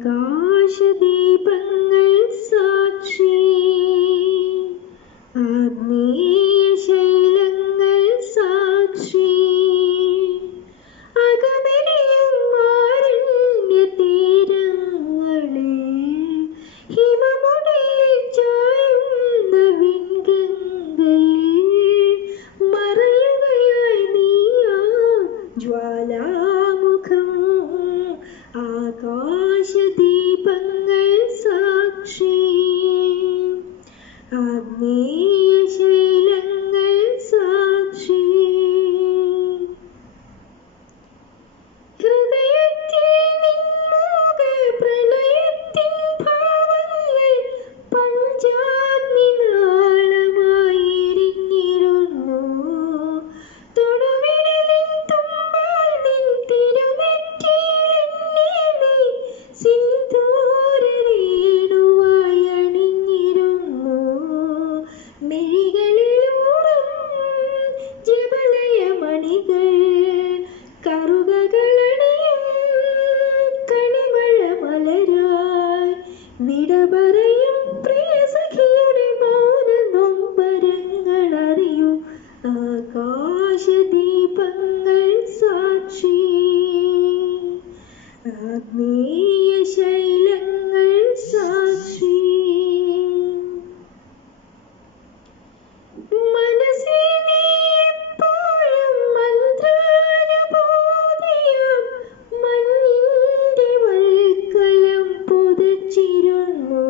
ആകാശദീപങ്ങൾ സാക്ഷി, ആഗ്നേയശൈലങ്ങൾ സാക്ഷി, അകമെരിയും ആരണ്യതീരങ്ങളിൽ ഹിമമുടിയിൽ ചായുന്ന വിൺഗംഗയിൽ മറയുകയായി നീയാ ജ്വാലാമുഖം. ആകാശദീപങ്ങൾ സാക്ഷി, ആഗ്നേയശൈലങ്ങൾ സാക്ഷി. ഹൃദയത്തിൽ നിൻമോഹ പ്രളയത്തിൻ ഭാവങ്ങൾ പഞ്ചാഗ്നിനാളമായി എരിഞ്ഞിരുന്നു. തൊടുവിരലിൻ തുമ്പാൽ നിൻ തിരുനെറ്റിയിലെന്നെ നീ സിന്ദൂരരേണുവായി അണിഞ്ഞിരുന്നു. മിഴികളിലൂറും ജപലയമണികൾ കറുകകളണിയും കണിമഴ മലരായി വിട പറയും പ്രിയസഖിയുടെ മൗന നൊമ്പരങ്ങളറിയൂ. ആകാശദീപങ്ങൾ സാക്ഷി, ആഗ്നേയശൈലങ്ങൾ സാക്ഷി. മനസ്സിൽ നീ എപ്പോഴും മന്ത്രാനുഭൂതിയാം മഞ്ഞിന്റെ വൽക്കലം പുതച്ചിരുന്നു.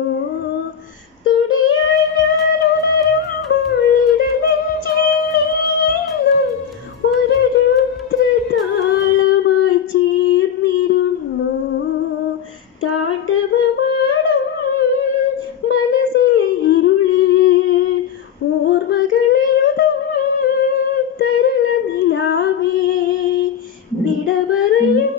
തുടിയായി ഞാൻ ഉണരുമ്പോൾ ഇടനെഞ്ചിൽ നീ എന്നും ഒരു രുദ്രതാളമായി ചേർന്നിരുന്നു. താണ്ഡവമാടും മനസ്സിലെ ഇരുളിൽ ഓർമ്മകളെഴുതും തരളനിലാവേ, വിട പറയും